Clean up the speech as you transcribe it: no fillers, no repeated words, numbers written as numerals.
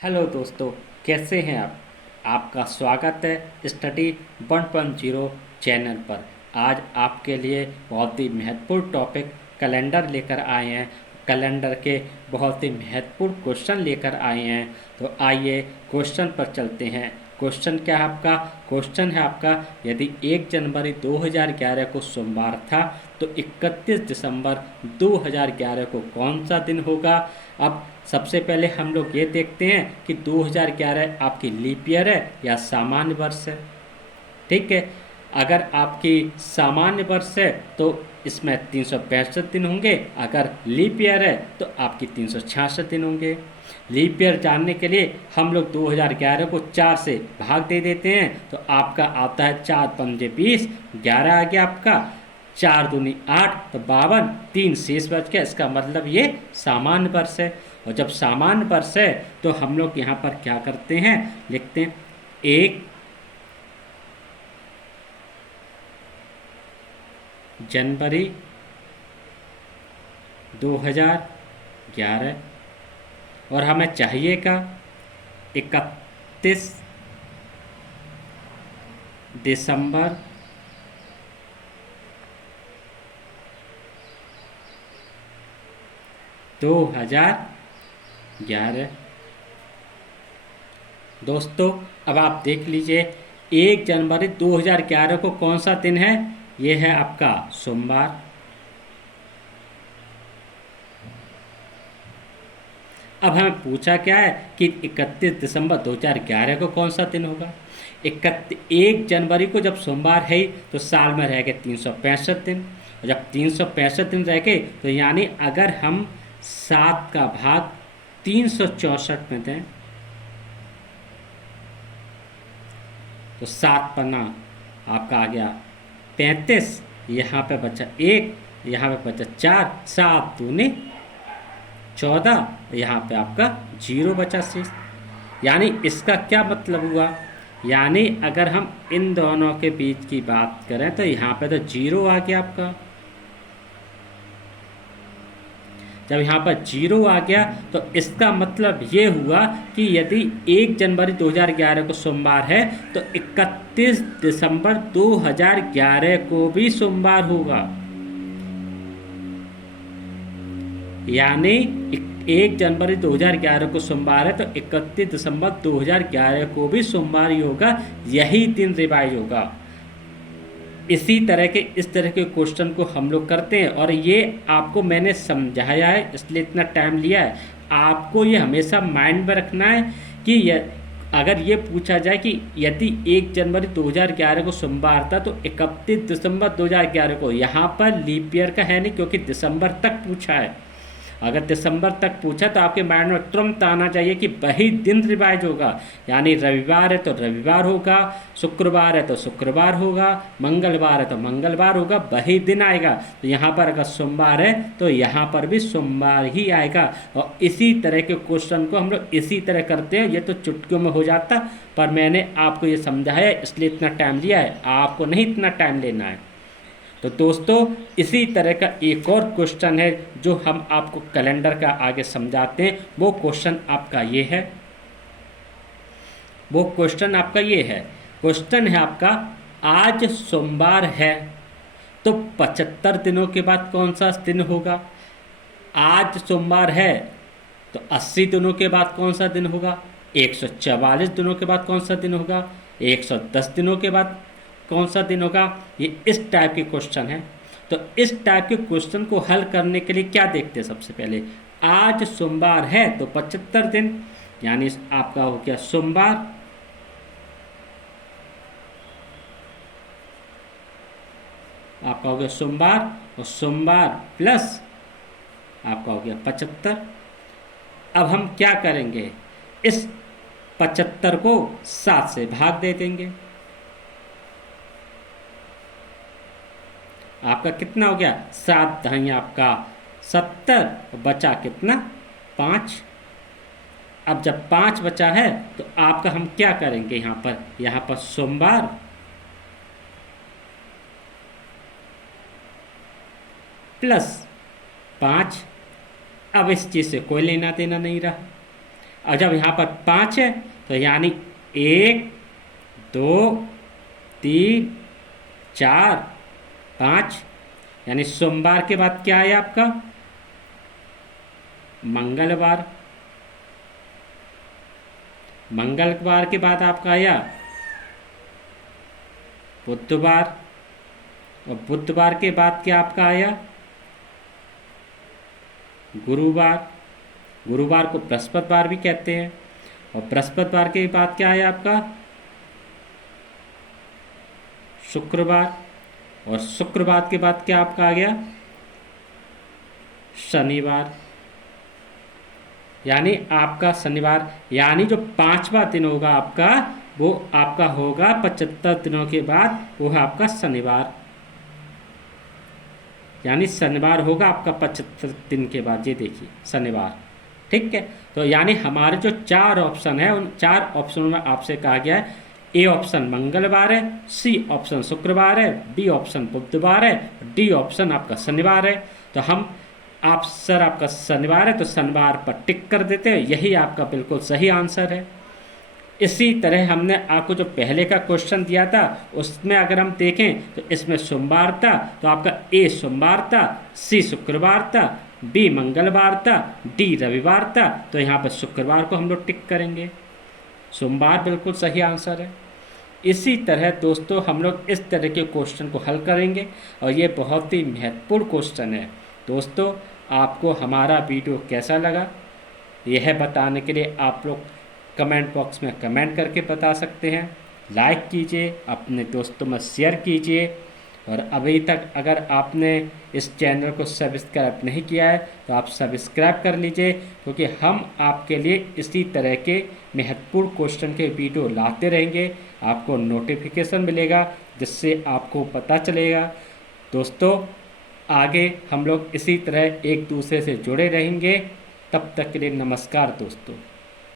Hello दोस्तों, कैसे हैं आप। आपका स्वागत है स्टडी 1.0 चैनल पर। आज आपके लिए बहुत ही महत्वपूर्ण टॉपिक कैलेंडर लेकर आए हैं। कैलेंडर के बहुत ही महत्वपूर्ण क्वेश्चन लेकर आए हैं। तो आइए क्वेश्चन पर चलते हैं। क्वेश्चन क्या है आपका? क्वेश्चन है आपका, यदि 1 जनवरी 2011 को सोमवार था तो 31 दिसंबर 2011 को कौन सा दिन होगा। अब सबसे पहले हम लोग ये देखते हैं कि 2011 आपकी लीप ईयर है या सामान्य वर्ष है। ठीक है, अगर आपकी सामान्य वर्ष है तो इसमें 365 दिन होंगे, अगर लीप ईयर है तो आपकी 366 दिन होंगे। लीप ईयर जानने के लिए हम लोग 2011 को 4 से भाग दे देते हैं तो आपका आता है 4 पंजे 20, 11 आ गया आपका, 4 दूनी 8 तो 52, 3 शेष बच गया। इसका मतलब ये सामान्य वर्ष है। और जब सामान्य वर्ष है तो हम लोग यहाँ पर क्या करते हैं, लिखते हैं 1 जनवरी 2011 और हमें चाहिए का 31 दिसंबर 2011। दोस्तों, अब आप देख लीजिए 1 जनवरी 2011 को कौन सा दिन है। ये है आपका सोमवार। अब हमें पूछा क्या है कि 31 दिसंबर 2011 को कौन सा दिन होगा। 1 जनवरी को जब सोमवार है तो साल में रह गए 365 दिन। और जब 365 दिन रह गए तो यानी अगर हम 7 का भाग 364 में दें तो 7 पन्ना आपका आ गया 35, यहाँ पे बचा 1, यहाँ पे बचा 4, 7 दूनी 14, यहाँ पे आपका 0 बचा शेष। यानी इसका क्या मतलब हुआ, यानी अगर हम इन दोनों के बीच की बात करें तो यहाँ पे तो 0 आ गया आपका। जब यहाँ पर 0 आ गया तो इसका मतलब ये हुआ कि यदि 1 जनवरी 2011 को सोमवार है तो 31 दिसंबर 2011 को भी सोमवार होगा। यानी 1 जनवरी 2011 को सोमवार है तो 31 दिसंबर 2011 को भी सोमवार ही होगा, यही दिन रिवाइज होगा। इस तरह के क्वेश्चन को हम लोग करते हैं और ये आपको मैंने समझाया है इसलिए इतना टाइम लिया है। आपको ये हमेशा माइंड में रखना है कि अगर ये पूछा जाए कि यदि 1 जनवरी 2011 को सोमवार था तो 31 दिसंबर 2011 को, यहाँ पर लीप ईयर का है नहीं क्योंकि दिसंबर तक पूछा है। अगर दिसंबर तक पूछा तो आपके माइंड में तुरंत आना चाहिए कि वही दिन रिवाइज होगा। यानी रविवार है तो रविवार होगा, शुक्रवार है तो शुक्रवार होगा, मंगलवार है तो मंगलवार होगा, वही दिन आएगा। तो यहाँ पर अगर सोमवार है तो यहाँ पर भी सोमवार ही आएगा। और इसी तरह के क्वेश्चन को हम लोग इसी तरह करते हैं। ये तो चुटकियों में हो जाता, पर मैंने आपको ये समझाया इसलिए इतना टाइम लिया है, आपको नहीं इतना टाइम लेना है। तो दोस्तों, इसी तरह का एक और क्वेश्चन है जो हम आपको कैलेंडर का आगे समझाते हैं। वो क्वेश्चन आपका ये है, क्वेश्चन है आपका, आज सोमवार है तो 75 दिनों के बाद कौन सा दिन होगा। आज सोमवार है तो 80 दिनों के बाद कौन सा दिन होगा, 144 दिनों के बाद कौन सा दिन होगा, 110 दिनों के बाद कौन सा दिन होगा। ये इस टाइप के क्वेश्चन है। तो इस टाइप के क्वेश्चन को हल करने के लिए क्या देखते हैं, सबसे पहले आज सोमवार है तो 75 दिन, यानी आपका हो गया सोमवार, आपका हो गया सोमवार, और सोमवार प्लस आपका हो गया 75। अब हम क्या करेंगे, इस 75 को 7 से भाग दे देंगे। आपका कितना हो गया, 7 दही आपका 70, बचा कितना 5। अब जब 5 बचा है तो आपका हम क्या करेंगे, यहाँ पर सोमवार प्लस 5। अब इस चीज़ से कोई लेना देना नहीं रहा। और जब यहाँ पर 5 है तो यानी 1 2 3 4 5, यानी सोमवार के बाद क्या है आपका? मंगलवार। मंगलवार के बाद आपका आया बुधवार, और बुधवार के बाद क्या आपका आया? गुरुवार। गुरुवार को बृहस्पतिवार भी कहते हैं। और बृहस्पतिवार के बाद क्या आया आपका? शुक्रवार। और शुक्रवार के बाद क्या आपका आ गया? शनिवार। यानी आपका शनिवार, यानी जो 5वां दिन होगा आपका, वो आपका होगा 75 दिनों के बाद, वो है आपका शनिवार। यानी शनिवार होगा आपका 75 दिन के बाद, ये देखिए शनिवार। ठीक है, तो यानी हमारे जो 4 ऑप्शन है, उन 4 ऑप्शनों में आपसे कहा गया है ए ऑप्शन मंगलवार है, सी ऑप्शन शुक्रवार है, बी ऑप्शन बुधवार है, डी ऑप्शन आपका शनिवार है। तो हम आप सर आपका शनिवार है तो शनिवार पर टिक कर देते हैं, यही आपका बिल्कुल सही आंसर है। इसी तरह हमने आपको जो पहले का क्वेश्चन दिया था उसमें अगर हम देखें तो इसमें सोमवार था, तो आपका ए सोमवार था, सी शुक्रवार था, बी मंगलवार था, डी रविवार था। तो यहाँ पर शुक्रवार को हम लोग टिक करेंगे, सोमवार बिल्कुल सही आंसर है। इसी तरह दोस्तों हम लोग इस तरह के क्वेश्चन को हल करेंगे, और ये बहुत ही महत्वपूर्ण क्वेश्चन है। दोस्तों आपको हमारा वीडियो कैसा लगा, यह बताने के लिए आप लोग कमेंट बॉक्स में कमेंट करके बता सकते हैं। लाइक कीजिए, अपने दोस्तों में शेयर कीजिए, और अभी तक अगर आपने इस चैनल को सब्सक्राइब नहीं किया है तो आप सब्सक्राइब कर लीजिए, क्योंकि हम आपके लिए इसी तरह के महत्वपूर्ण क्वेश्चन के वीडियो लाते रहेंगे। आपको नोटिफिकेशन मिलेगा जिससे आपको पता चलेगा। दोस्तों आगे हम लोग इसी तरह एक दूसरे से जुड़े रहेंगे। तब तक के लिए नमस्कार दोस्तों।